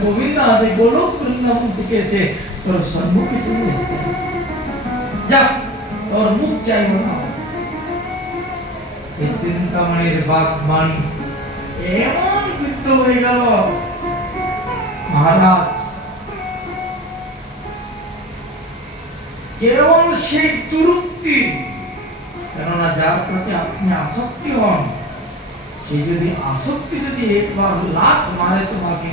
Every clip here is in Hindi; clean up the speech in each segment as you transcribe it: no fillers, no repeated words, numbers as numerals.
गोविंद आदि गोलोक वृंदावन থেকে এসে তোর সম্মুখে চলে এসেছে যা তোর মুখ চাই না এই চিন্তামণির বাগবাণী এমন বিদ্ধ হয়ে গেল মহারাজ কেবল সেই তুরুক্তি কেননা যার প্রতি আপনি আসক্তি হন সেই যদি আসক্তি যদি একবার লাখ মারে তোমাকে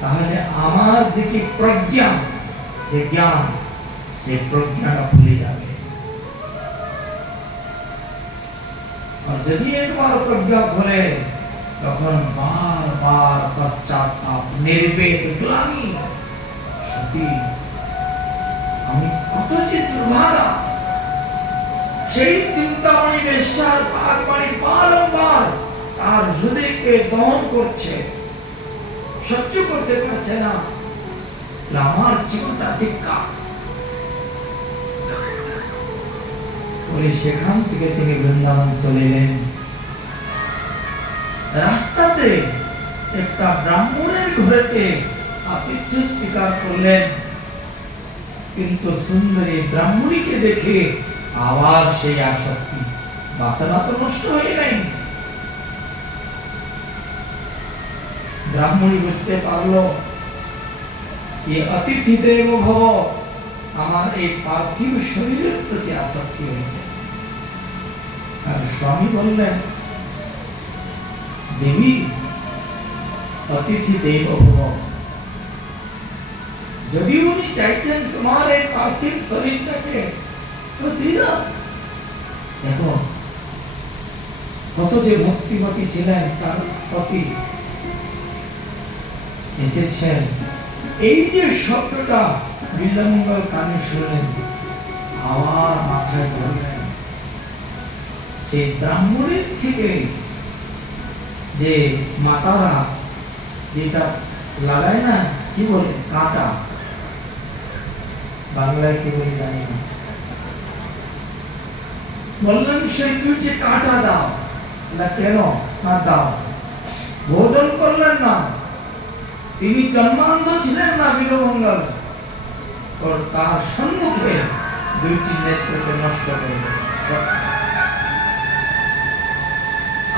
তাহলে আমার দিকে প্রজ্ঞা যে জ্ঞান সেই প্রজ্ঞাটা ভুলে যাবে আর যদি একবার প্রজ্ঞা ভুলে তখন বারবার পশ্চাৎতাপ নির্বেদ গ্লানি সতী আমি কত যে দুর্ভাগা সেই চিন্তামণি বেশ্যার বাগবাণী বারংবার তার হৃদয়কে দহন করছে সহ্য করতে পারছে না আমার জীবনটা ধিক্কার বলে সেখান থেকে তিনি বৃন্দাবন চলে এলেন রাস্তাতে একটা ব্রাহ্মণের ঘরেতে আতিথ্য স্বীকার করলেন কিন্তু সুন্দরী ব্রাহ্মণীকে দেখে আবার সেই আসক্তি বাসনা তো নষ্ট হয়ে নাই ব্রাহ্মণী বুঝতে পারলো এই অতিথি দেব ভব আমার এই পার্থিব শরীরের প্রতি আসক্তি হয়েছে আর স্বামী বললেন দেবী অতিথি দেব ভব যদি উনি চাইছেন তোমার এই পার্থিব শরীরটাকে তো দিলা দেখো কত যে ভক্তিমতী ছিলেন তার প্রতি এসেছেন এই যে শব্দটা বিল্লামঙ্গল কানে শুনলেন আবার মাথায় ধরলেন যে ব্রাহ্মণের থেকে যে মাতারা যেটা লাগায় না কি বলে কাঁটা বাংলায় কি বলে জানি না বললেন সেই তুই যে কাঁটা দাও না কেন না দাও ভোজন করলেন না তিনি জন্মান্ধ ছিলেন না বিল্লামঙ্গল और তার সম্মুখে দুইটি নেত্রকে নষ্ট করে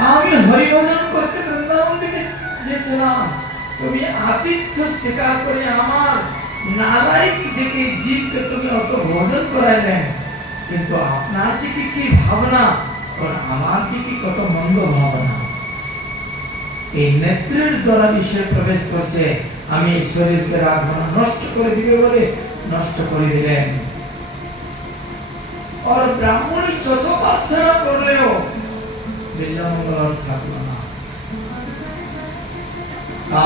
আমি হরিভজন করতে বৃন্দাবন থেকে গেছিলাম তুমি আতিথ্য স্বীকার করে আমার নালায়ক থেকে জীবকে তুমি অত ভোজন করাইলেন কিন্তু আপনার যে কি ভাবনা আর আমার কি কত মন্দ ভাবনা এই নেত্রের দ্বারা বিষয়ে প্রবেশ করছে আমি শরীরকে রাখবো না নষ্ট করে দিবে বলে নষ্ট করে দিলেন আর ব্রাহ্মণী যত প্রার্থনা করলেও বিল্লামঙ্গল থাকলো না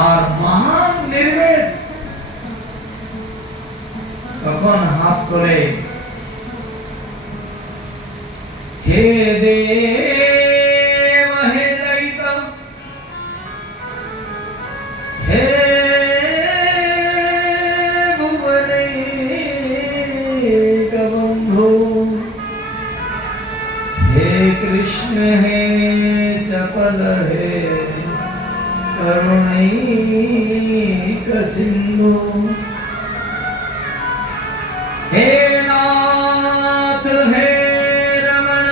আর মহান নির্বেদ তখন হাত করে হে দেব হে দয়িতা হে कृष्ण है चपल है करुणैक सिंधु हे नाथ हे रमण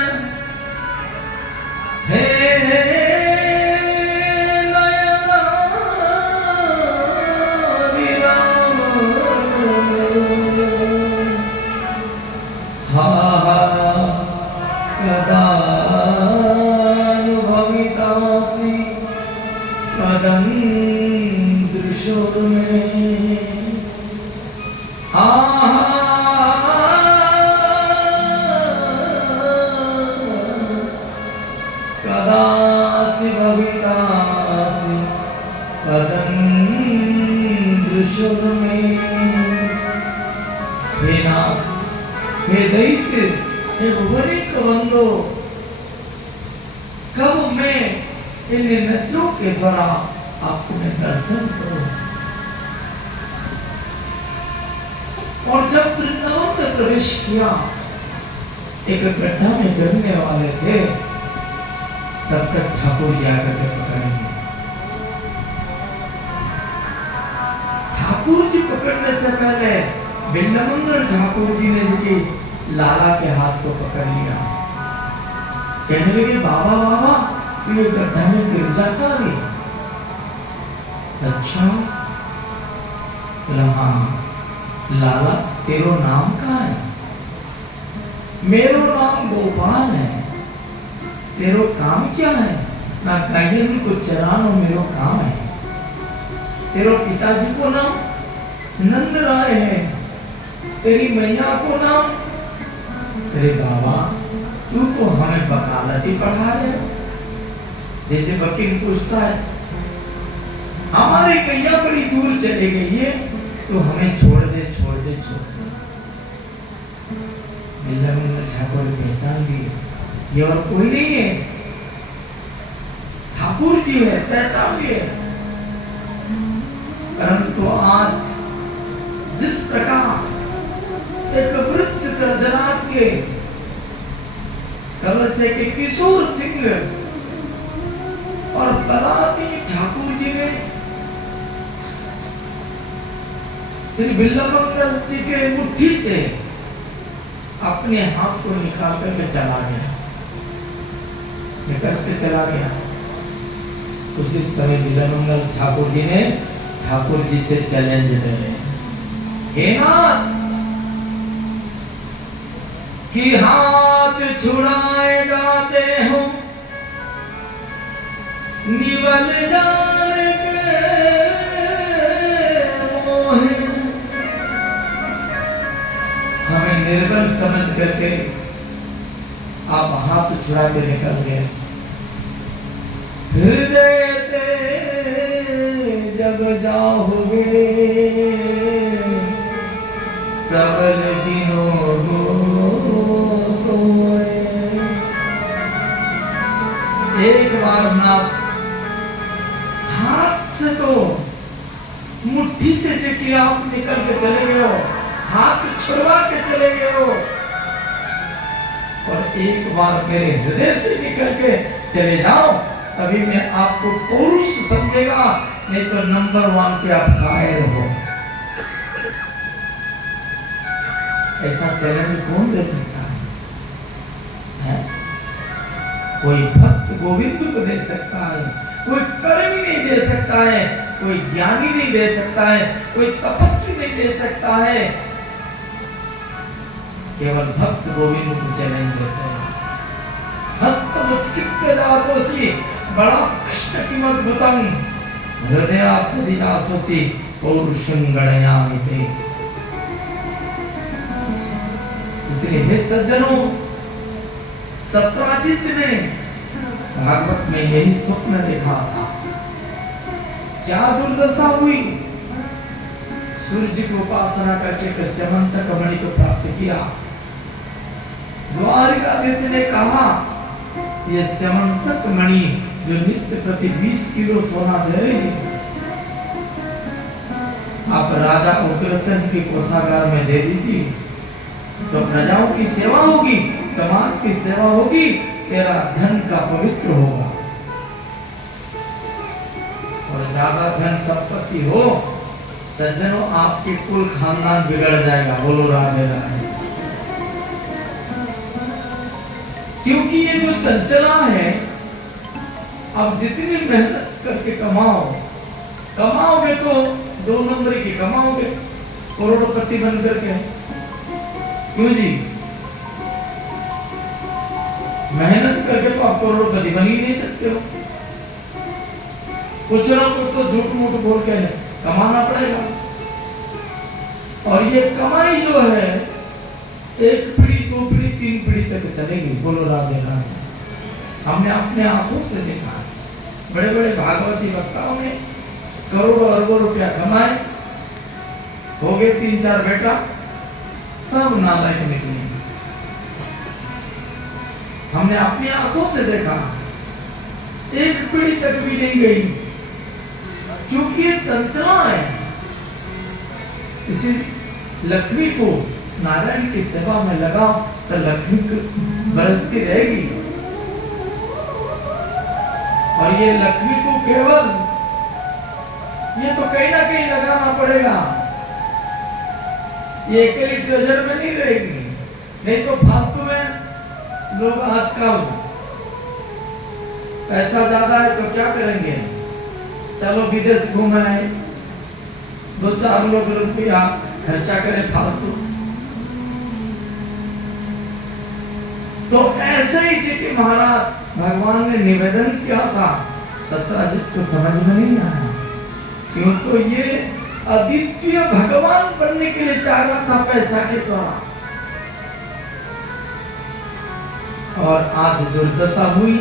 हे नयना विराम हा हा कदा हे दैत्य हे भुवनी कबंधो कब मैं इन नेत्रों के द्वारा आपने दर्शन करो और जब वृंदावन में प्रवेश किया एक गड्ढा में गिरने वाले थे तब तक ठाकुर जी आकर के पकड़ेंगे ठाकुर जी पकड़ने से पहले बिल्लमंगल ठाकुर जी ने जो कि लाला के हाथ को पकड़ लिया, कहने लगे बाबा बाबा तू ये गड्ढा में गिर जाता है। अच्छा हाँ लाला तेरो नाम कहाँ है? मेरो नाम गोपाल है। तेरो काम क्या है? ना गायन को चरानो मेरो काम है। तेरो पिताजी को नाम नंद राय है, तेरी मैया को नाम। तेरे बाबा तू तो हमें वकालती पढ़ा रहे हो, जैसे वकील पूछता है हमारी कैया बड़ी दूर चले गई है तो हमें छोड़ दे छोड़ दे छोड़ दे। बिल्लमंगल ठाकुर पहचान लिए ये और कोई नहीं है, ठाकुर जी है, पहचान लिए। परंतु आज जिस प्रकार एक वृद्ध गजराज के कलशे के किशोर सिंह और बलाती ठाकुर जी ने श्री बिल्लमंगल जी के मुट्ठी से अपने हाथ को निकाल करके चला गया, निकल के चला गया। उसी समय बिल्लमंगल ठाकुर जी ने ठाकुर जी से चैलेंज दिए, हे नाथ कि हाथ छुड़ाए जाते हो निवल जाने के मोहे। हमें निर्बल समझ करके आप हाथ छुड़ा के निकल गए। हृदय जब जाओगे सबल दिनों एक बार ना हाथ से तो मुट्ठी से देखिए आप निकल के चले गए हो, हाथ छुड़वा के चले गए हो, और एक बार मेरे हृदय से निकल के चले जाओ तभी मैं आपको पुरुष समझेगा, नहीं तो नंबर 1 के आप कायर हो। ऐसा चैलेंज कौन दे सकता है? कोई भक्त गोविंद को दे सकता है, कोई कर्मी नहीं दे सकता है, कोई ज्ञानी नहीं दे सकता है, कोई तपस्वी नहीं दे सकता है। केवल भक्त गोविंद को चैलेंज देते हैं। हस्तमुत्किप्यदातोसि बड़ा कृष्ण किमद्भुतं हृदयात्तदिदासोसि पौरुषं गणयामि ते। इसलिए हे सज्जनों, सत्राजित ने भागवत में यही स्वप्न देखा था। क्या दुर्दशा हुई? सूर्य की उपासना करके स्यमंतक मणि को प्राप्त किया। द्वारिकाधीश ने कहा ये स्यमंतक मणि जो नित्य प्रति 20 किलो सोना दे रही है, आप राजा उग्रसेन की कोषागार में दे दीजिए, तो प्रजाओं की सेवा होगी, समाज की सेवा होगी, तेरा धन का पवित्र होगा। और ज्यादा धन संपत्ति हो सज्जनों, आपके कुल खानदान बिगड़ जाएगा। बोलो राधे राधे। क्योंकि ये जो चंचला है, अब जितनी मेहनत करके कमाओगे तो 2 नंबर की कमाओगे, करोड़पति बन करके। क्यों जी? मेहनत करके तो आप करोड़पति बन ही नहीं सकते हो। कुछ ना कुछ तो झूठ मूठ बोल के कमाना पड़ेगा। और ये कमाई जो है 1 पीढ़ी 2 पीढ़ी 3 पीढ़ी तक चलेगी। बोलो राधे राधे। हमने अपने आंखों से देखा है, बड़े बड़े भागवती वक्ताओं ने करोड़ों अरबों रुपया कमाए, हो गए 3-4 बेटा, सब नालायक निकले। हमने अपनी आंखों से देखा, 1 पीढ़ी तक भी नहीं गई, क्योंकि ये चंचला है। इसी लक्ष्मी को नारायण की सेवा में लगाओ तो लक्ष्मी बरसती रहेगी। और ये लक्ष्मी को केवल ये तो कहीं ना कहीं लगाना पड़ेगा, ये अकेली ट्रेजर में नहीं रहेगी। नहीं तो फालतू में लोग आजकल पैसा ज्यादा है तो क्या करेंगे, चलो विदेश घूम आए, 2-4 लोग रुपया खर्चा करें फालतू। तो ऐसे ही जी महाराज भगवान ने निवेदन किया था, सत्राजित को समझ में नहीं आया, क्यों तो ये अद्वितीय भगवान बनने के लिए चाह रहा था पैसा के द्वारा। और आज दुर्दशा हुई,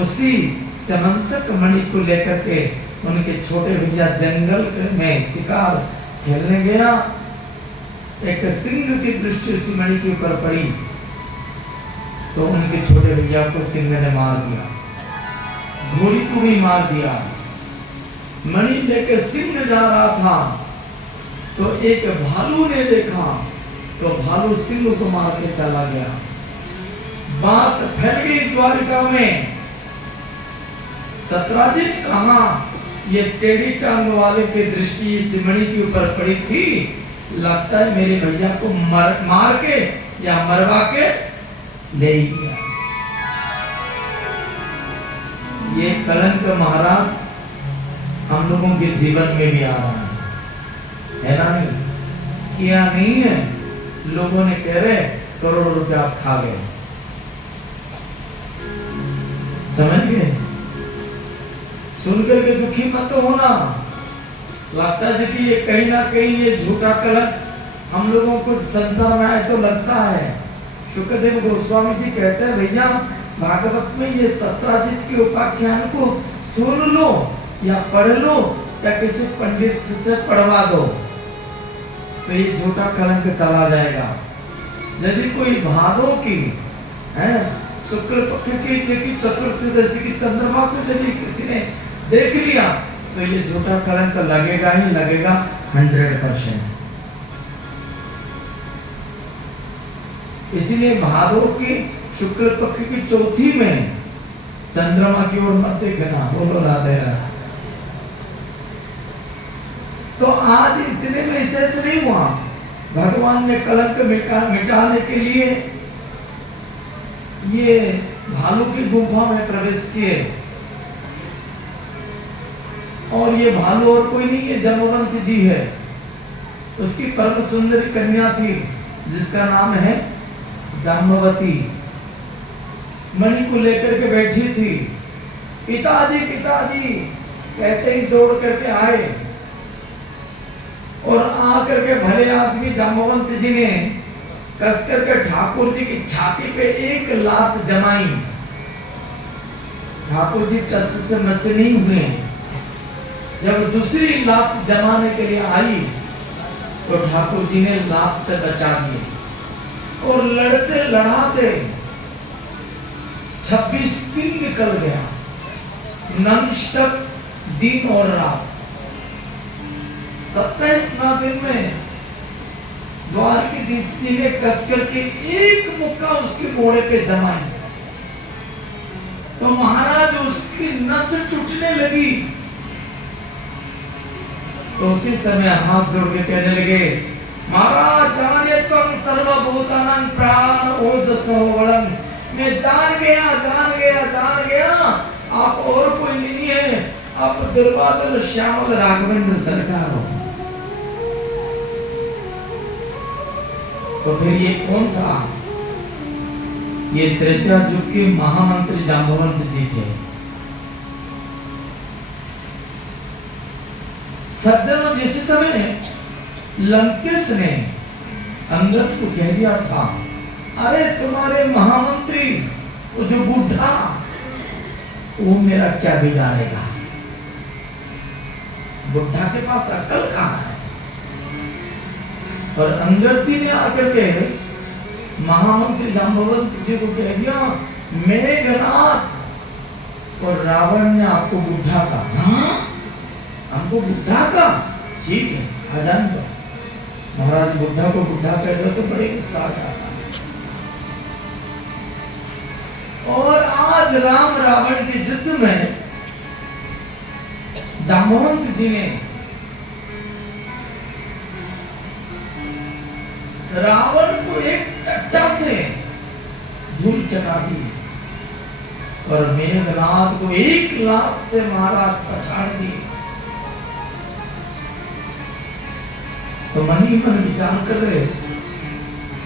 उसी समंतक मणि को लेकर के उनके छोटे भैया जंगल में शिकार खेलने गया, एक सिंह की दृष्टि उसी मणि के ऊपर पड़ी तो उनके छोटे भैया को सिंह ने मार दिया, घोड़ी को भी मार दिया। मणि लेकर सिंह जा रहा था तो एक भालू ने देखा तो भालू सिंह को मार के चला गया। बात फैल गई द्वारिका में, सत्राजित कहा ये टेढ़ी टांग वाले की दृष्टि इस मणि के ऊपर पड़ी थी, लगता है मेरे भैया को मार के या मरवा के ले गया। ये कलंक महाराज हम लोगों के जीवन में भी आ रहा है ना? नहीं किया नहीं है, लोगों ने कह रहे करोड़ों रुपया आप खा गए, समझ गए? सुनकर के दुखी मत होना, लगता है कि ये कहीं ना कहीं ये झूठा कलंक हम लोगों को संसार में आए तो लगता है। शुक्रदेव गोस्वामी जी कहते हैं भैया भागवत में ये सत्राजित के उपाख्यान को सुन लो या पढ़ लो या किसी पंडित से पढ़वा दो तो ये झूठा कलंक चला जाएगा। यदि कोई भादों की है शुक्ल पक्ष की चतुर्थी की चंद्रमा को यदि किसी ने देख लिया तो ये झूठा कलंक लगेगा ही लगेगा 100%। इसीलिए भादों की शुक्ल पक्ष की चौथी में चंद्रमा की ओर मत देखना, बोलो राधे राधे। तो आज इतने में शेष नहीं हुआ, भगवान ने कलंक मिटाने के लिए ये भालू की गुफा में प्रवेश किए। और ये भालू और कोई नहीं है, जाम्बवंत जी है। उसकी परम सुंदरी कन्या थी जिसका नाम है जाम्बवती, मणि को लेकर के बैठी थी। पिताजी पिताजी कहते ही दौड़ करके आए और आकर के भले आदमी जाम्बवंत जी ने कस करके ठाकुर जी की छाती पे एक लात जमाई। ठाकुर जी टस से मस नहीं हुए। जब दूसरी लात जमाने के लिए आई तो ठाकुर जी ने लात से बचा दिए और लड़ते लड़ाते 26 दिन निकल गया, नॉन स्टॉप दिन और रात। 27वां दिन में द्वारकाधीश जी ने कस करके एक मुक्का उसके मोड़े पे जमाई तो महाराज उसकी नस टूटने लगी। तो उसी समय हाथ जोड़ के कहने लगे महाराज जाने तुम सर्वभूतानां प्राण ओजसोवरम, मैं जान गया आप और कोई नहीं है, आप दुर्वादल श्यामल राघवेंद्र सरकार हो। तो फिर ये कौन था? ये त्रेता युग के महामंत्री जाम्बवंत जी थे। सज्जनों, जिस समय लंकेश ने अंगद को कह दिया था अरे तुम्हारे महामंत्री वो जो बुढ़ा वो मेरा क्या बिगाड़ेगा, बुढ़ा के पास अक्ल कहाँ है। और अंगद जी ने आकर के महामंत्री जाम्बवंत जी को कह दिया मेघनाथ और रावण ने आपको बुढ़ा कहा। हमको बुढ़ा का ठीक है, खजान दो। महाराज बुढ़ा को बुढ़ा कह दो तो बड़े गुस्सा आता। और आज राम रावण के युद्ध में जाम्बवंत जी ने रावण को एक चट्टा से धूल चटा दी और मेघनाद को 1 लात से मारा, पछाड़ दी। तो मन ही मन विचार कर रहे,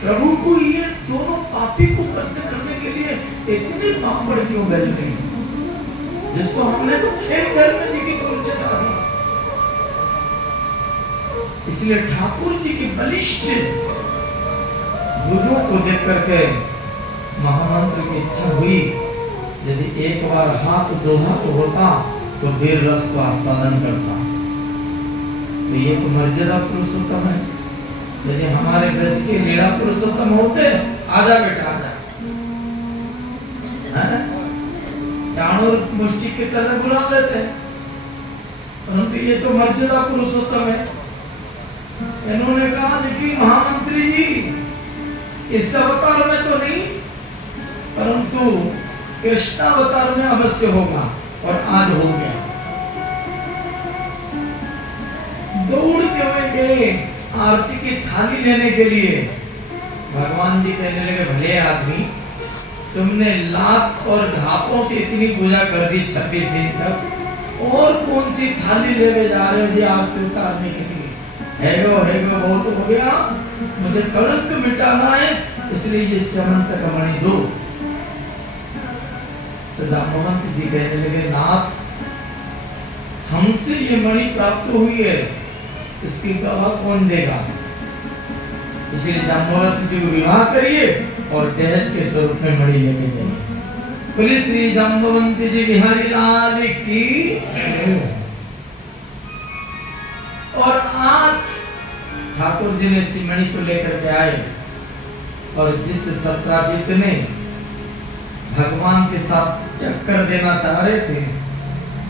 प्रभु को ये दोनों पापी को बंद करने के लिए इतनी पापड़ क्यों गल गई, जिसको हमने तो खेल खेल में की धूल चटा दी। इसलिए ठाकुर जी की बलिष्ठ बुद्धों को देख करके महामंत्र की इच्छा हुई, यदि एक बार हाथ दोहा तो होता तो वीर रस को आस्वादन करता। तो ये तो मर्यादा पुरुषोत्तम है। यदि हमारे ब्रज के लीला पुरुषोत्तम होते, आजा बेटा आजा, चाणूर मुष्टि की तरह बुला लेते, परंतु ये तो मर्यादा पुरुषोत्तम है। इन्होंने कहा कि महामंत्री जी इस अवतार में तो नहीं, परंतु कृष्णावतार में अवश्य होगा, और आज हो गया। दौड़ते हुए गए आरती की थाली लेने के लिए। भगवान जी कहने लगे, भले आदमी, तुमने लाख और घापों से इतनी पूजा कर दी 26 दिन तक, और कौन सी थाली लेके जा रहे हो जी आरती उतारने के लिए? हैगो बहुत हो गया, मुझे कलंक मिटाना है, इसलिए ये समंत का मणि दो। तो जाम्बवंत जी कहने लगे, नाथ, हमसे ये मणि प्राप्त हुई है, इसकी गवाह कौन देगा? इसलिए जाम्बवंत जी को विवाह करिए और दहेज के स्वरूप में मणि लेके जाइए। बोले श्री जाम्बवंत जी बिहारी लाल की। और आज ठाकुर जी ने मणि को लेकर के आए, और जिस सत्राजित ने भगवान के साथ टक्कर देना चाह रहे थे,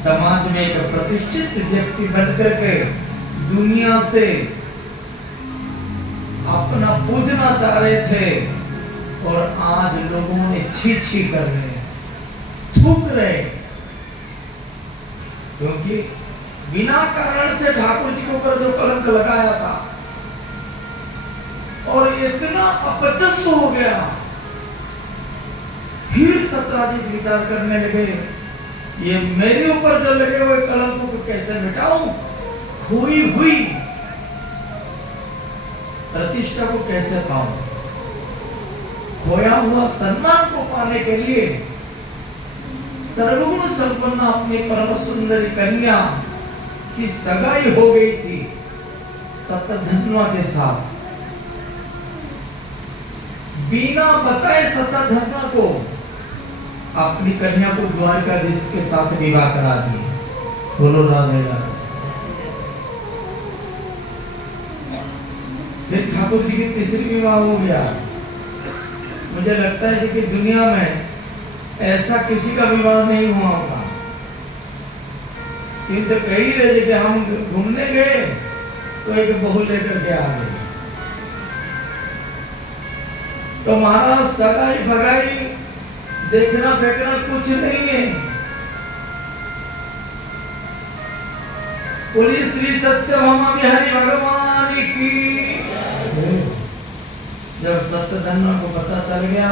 समाज में एक प्रतिष्ठित व्यक्ति बनकर के दुनिया से अपना पूजना चाह रहे थे, और आज लोगों ने छी छी कर रहे, थूक रहे, क्योंकि बिना कारण से ठाकुर जी के ऊपर जो कलंक लगाया था, और इतना अपजस्व हो गया। फिर सत्राजित विचार करने लगे, ये मेरे ऊपर जो लगे हुए कलंकों को कैसे मिटाऊं, हुई हुई प्रतिष्ठा को कैसे पाऊं, खोया हुआ सम्मान को पाने के लिए सर्वगुण संपन्न अपनी परम सुंदरी कन्या की सगाई हो गई थी सतधन्वा के साथ। बिना बताए सतधन्वा को अपनी कन्या को द्वारकाधीश के साथ विवाह करा दिया। बोलो राधे राधे। फिर ठाकुर जी की तीसरी विवाह हो गया। मुझे लगता है कि दुनिया में ऐसा किसी का विवाह नहीं हुआ होगा। तो कही रहे कि हम घूमने गए तो एक बहू लेकर के आ गए, तो महाराज सगाई भगाई देखना फेंकना कुछ नहीं है। बोलिए श्री सत्यभामा बिहारी भगवान की। जब सत्यधन्वा को पता चल गया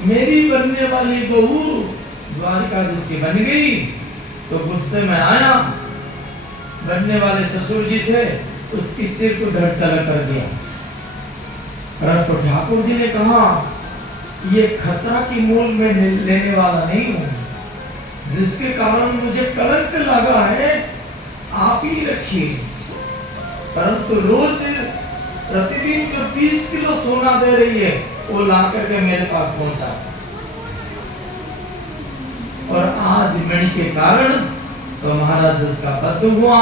मेरी बनने वाली बहू द्वारकाधीश की बन गई, तो गुस्से में आया। बनने वाले ससुर जी थे, उसकी सिर को धड़ तलक कर दिया। परंतु ठाकुर जी ने कहा, ये खतरा की मोल में लेने वाला नहीं हूं, जिसके कारण मुझे कलंक लगा है आप ही रखिए। परंतु रोज प्रतिदिन जो 20 किलो सोना दे रही है वो ला करके मेरे पास पहुंचा, और आज मणि के कारण तो महाराज उसका पद हुआ,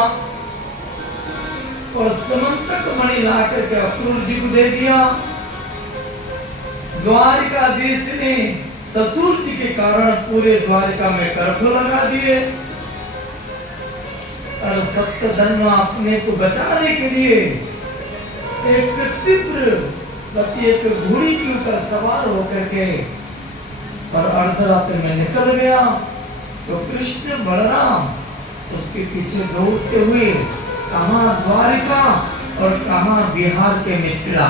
और समंतक मणि ला करके अक्रूर जी को दे दिया। द्वारकाधीश ने ससुर जी के कारण पूरे द्वारका में कर्फ्यू लगा दिए, और सत्यधन्वा अपने को बचाने के लिए एक तीव्र गति एक घोड़ी के ऊपर सवार होकर के और अर्धरात्र में निकल गया। तो कृष्ण बलराम उसके पीछे दौड़ते हुए कहां द्वारिका और कहां बिहार के मिथिला